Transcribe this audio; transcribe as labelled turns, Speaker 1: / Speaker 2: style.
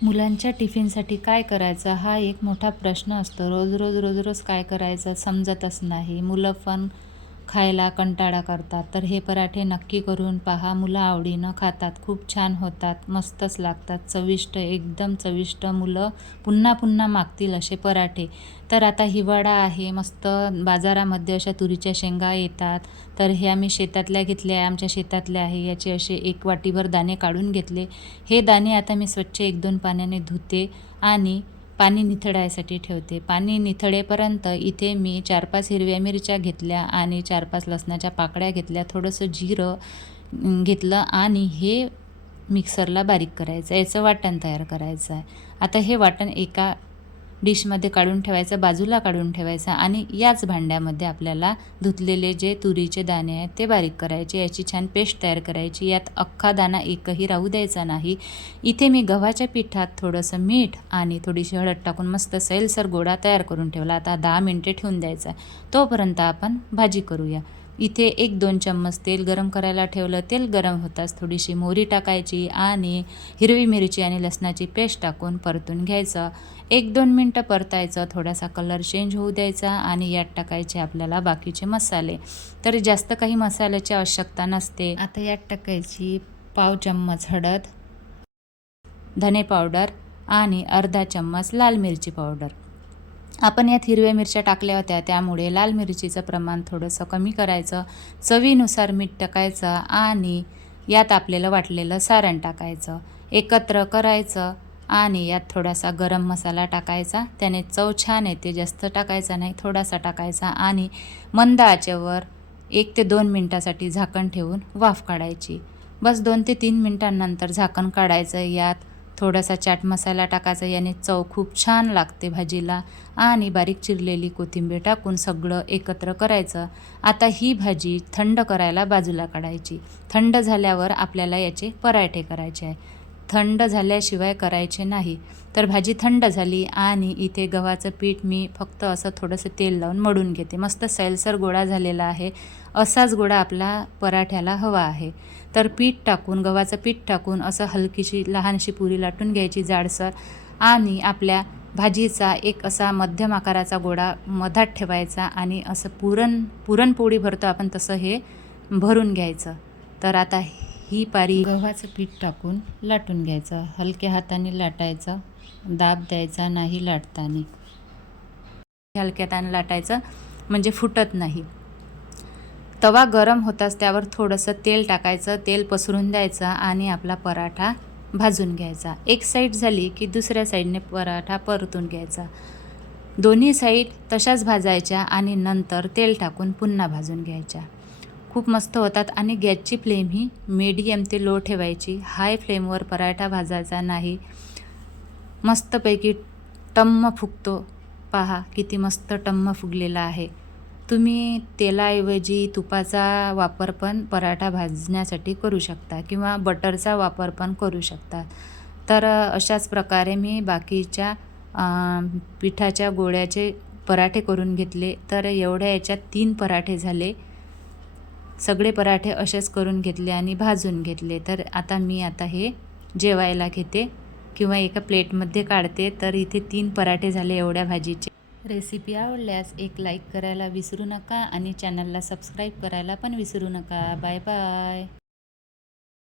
Speaker 1: मुलांच्या टिफिनसाठी काय करायचं हा एक मोठा प्रश्न असतो. रोज रोज रोज रोज काय करायचं समजतच नाही. मुलं पण खायला कंटाळा करतात. तर हे पराठे नक्की करून पहा. मुलं आवडीनं खातात. खूप छान होतात. मस्तच लागतात. चविष्ट एकदम चविष्ट मुलं पुन्हा पुन्हा मागतील असे पराठे. तर आता हिवाळा आहे. मस्त बाजारामध्ये अशा तुरीच्या शेंगा येतात. तर हे आम्ही शेतातल्या घेतल्या. आमच्या शेतातल्या आहे. याचे असे एक वाटीभर दाणे काढून घेतले. हे दाणे आता मी स्वच्छ एक दोन पाण्याने धुते आणि पाणी निथळायसाठी ठेवते. पाणी निथळेपर्यंत इथे मी चार पाच हिरव्या मिरच्या घेतल्या आणि चार पाच लसणाच्या पाकळ्या घेतल्या. थोडंसं जिरं घेतलं आणि हे मिक्सरला बारीक करायचं. आहे याचं वाटण तयार करायचं आहे. आता हे वाटण एका डिशमध्ये काढून ठेवायचं बाजूला काढून ठेवायचं आणि याच भांड्यामध्ये आपल्याला धुतलेले जे तुरीचे दाणे आहेत ते बारीक करायचे याची छान पेस्ट तयार करायची यात अख्खा दाणा एकही राहू द्यायचा नाही. इथे मी गव्हाच्या पिठात थोडंसं मीठ आणि थोडीशी हळद टाकून मस्त सैलसर गोळा तयार करून ठेवला. आता दहा मिनटे ठेवून द्यायचा. तोपर्यंत आपण भाजी करूया. इथे एक दोन चम्मच तेल गरम करायला ठेवलं. तेल गरम होताच थोडीशी मोहरी टाकायची आणि हिरवी मिरची आणि लसणाची पेस्ट टाकून परतून घ्यायचं. एक दोन मिनटं परतायचं. थोडासा कलर चेंज होऊ द्यायचा आणि यात टाकायचे आपल्याला बाकीचे मसाले. तर जास्त काही मसाल्याची आवश्यकता नसते. आता यात टाकायची पाव चम्मच हळद धने पावडर आणि अर्धा चम्मच लाल मिरची पावडर. आपण यात हिरव्या मिरच्या टाकल्या होत्या. त्यामुळे लाल मिरचीचं प्रमाण थोडंसं कमी करायचं. चवीनुसार मीठ टाकायचं आणि यात आपल्याला वाटलेलं सारण टाकायचं. एकत्र करायचं आणि यात थोडासा गरम मसाला टाकायचा. त्याने चव छान येते. जास्त टाकायचा नाही थोडासा टाकायचा आणि मंद आचेवर एक ते दोन मिनटासाठी झाकण ठेवून वाफ काढायची. बस दोन ते तीन मिनटांनंतर झाकण काढायचं. यात थोडासा चाट मसाला टाकायचा याने चव खूप छान लागते भाजीला. आणि बारीक चिरलेली कोथिंबीर टाकून सगळं एकत्र करायचं. आता ही भाजी थंड करायला बाजूला काढायची. थंड झाल्यावर आपल्याला याचे पराठे करायचे आहे. थंड झाल्याशिवाय करायचे नाही. तर भाजी थंड झाली आणि इथे गव्हाचं पीठ मी फक्त असं थोडंसं तेल लावून मडून घेते. मस्त सैलसर गोळा झालेला आहे. असाच गोळा आपला पराठ्याला हवा आहे. तर पीठ टाकून गव्हाचं पीठ टाकून असं हलकीशी लहानशी पुरी लाटून घ्यायची जाडसर आणि आपल्या भाजीचा एक असा मध्यम आकाराचा गोळा मधात ठेवायचा आणि असं पुरण पुरणपोळी भरतो आपण तसं हे भरून घ्यायचं. तर आता ही पारी गव्हाचं पीठ टाकून लाटून घ्यायचं. हलक्या हाताने लाटायचं. दाब द्यायचा नाही लाटताना. हलक्या हाताने लाटायचं म्हणजे फुटत नाही. तवा गरम होताच त्यावर थोडंसं तेल टाकायचं. तेल पसरून द्यायचं आणि आपला पराठा भाजून घ्यायचा. एक साईड झाली की दुसऱ्या साईडने पराठा परतून घ्यायचा. दोन्ही साईड तशाच भाजायच्या आणि नंतर तेल टाकून पुन्हा भाजून घ्यायच्या. खूप मस्त होतात आणि गॅसची फ्लेम ही मीडियम ते लो ठेवायची. हाय फ्लेमवर पराठा भाजायचा नाही. मस्तपैकी टम्म फुगतो. पहा किती मस्त टम्म फुगलेला आहे. तुम्ही तेलाऐवजी तुपाचा वापर पण पराठा भाजण्यासाठी करू शकता किंवा बटरचा वापर पण करू शकता. तर अशाच प्रकारे मी बाकीच्या पिठाच्या गोळ्याचे पराठे करून घेतले. तर एवढ्या याच्यात तीन पराठे झाले. सगळे पराठे असेच करून घेतले आणि भाजून घेतले. तर आता मी आता हे जेवायला घेते किंवा एका प्लेटमध्ये काढते. तर इथे तीन पराठे झाले एवढ्या भाजीचे. रेसिपी आवडल्यास एक लाईक करायला विसरू नका आणि चॅनलला सबस्क्राईब करायला पण विसरू नका. Bye bye.